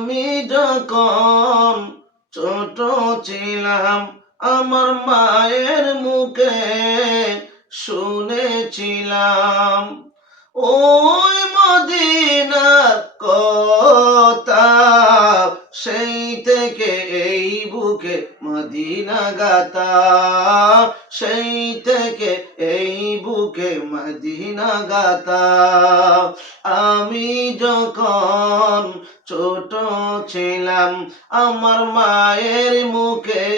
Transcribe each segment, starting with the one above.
আমি যখন ছোট ছিলাম আমার মায়ের মুখে শুনেছিলাম ওই মদিনার কথা, সেই থেকে এই বুকে মদিনা গাতা, সেই থেকে এই বুকে মদিনা গাতা। আমি যখন ছোট ছিলাম আমার মায়ের মুখে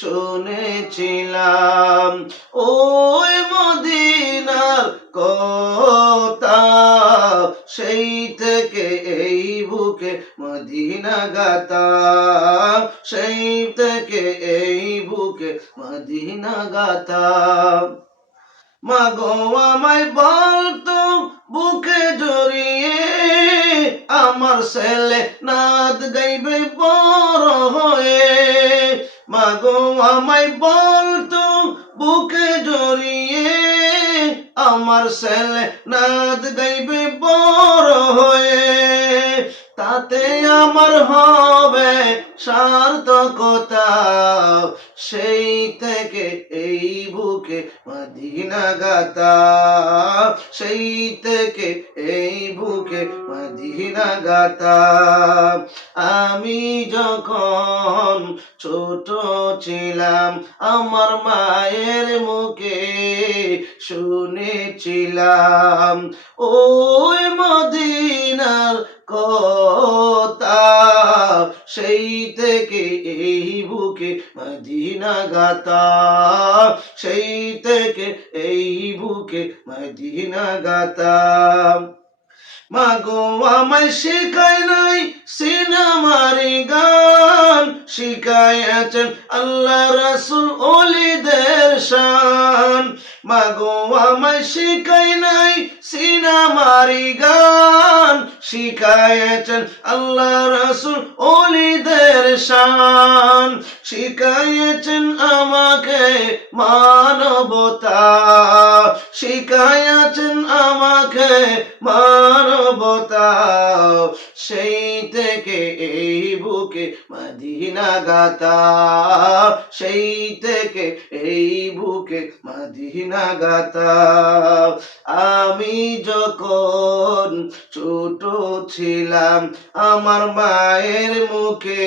শুনেছিলাম ওই মদিনার কথা, সেই থেকে এই বুকে মদিনা গাতা, সেই থেকে এই বুকে মদিনা গাতা। মাগো আমায় বলতো বুকে জড়িয়ে আমার ছেলে নাদ গাইবে বড় হয়ে। মাগো আমায় বলতো বুকে জড়িয়ে আমার ছেলে নাদ গাইবে বড় হয়ে। তাতে আমার হবে সার্থকতা, সেই থেকে এই বুকে মদিনা গাতা, সেই থেকে এই বুকে মদিনা গাতা। আমি যখন ছোট ছিলাম আমার মায়ের মুখে শুনেছিলাম ওই মদিনার কথা, সেই থেকে এই বুকে মদিনা গাতা, সেই থেকে এই বুকে মদিনা গাতা। মাগো আমায় শিখায় নাই সিনেমার গান, শিখাইয়াছেন আল্লাহ রাসূল ওলিদের শান। মাগো আমায় শিখায় নাই সিনেমার গান, শিখাইয়াছেন আল্লাহ রাসূল ওলিদের শান। শিখাইয়াছেন আমাকে মানবতা, শিখাইয়াছেন আমাকে মানবতা, সেই থেকে এই বুকে মদিনা গাতা, সেই থেকে এই বুকে মদিনা গাতা। আমি যখন ছোট ছিলাম আমার মায়ের মুখে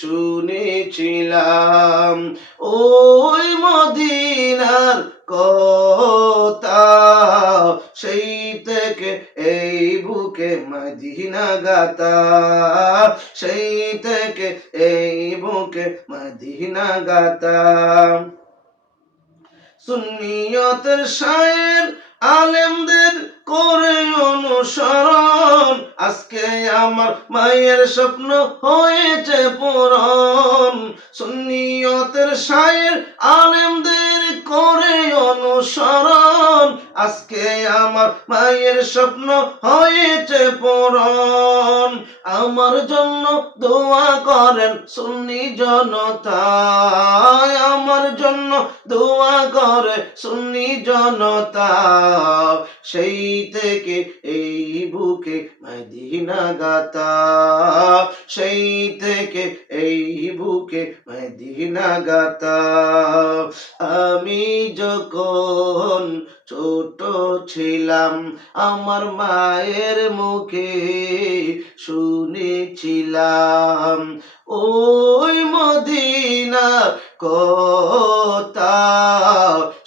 শুনেছিলাম ওই মদিনার কথা, সেই থেকে এই বুকে মদিনা গাতা, সেই থেকে এই বুকে মদিনা গাতা। সুন্নিয়তের শায়ের আলেমদের করে অনুসরণ, আজকে আমার মায়ের স্বপ্ন হয়েছে পূরণ। সুন্নিয়তের শায়ের আলেমদের করে অনুসরণ, আজকে আমার মায়ের স্বপ্ন হয়েছে পূরণ। আমার জন্য দোয়া করেন সুন্নি জনতা, আমার জন্য দোয়া করে সুন্নি জনতা, সেই থেকে এই বুকে মদিনা গাতা, সেই থেকে এই বুকে মদিনা গাতা। আমি যখন ছোট ছিলাম আমার মায়ের মুখে শুনেছিলাম ওই মদিনা কথা,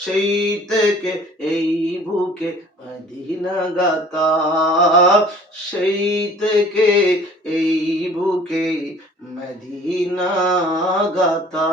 সেই থেকে এই বুকে মদিনা গাতা, সেই থেকে এই বুকে মদিনা গাতা।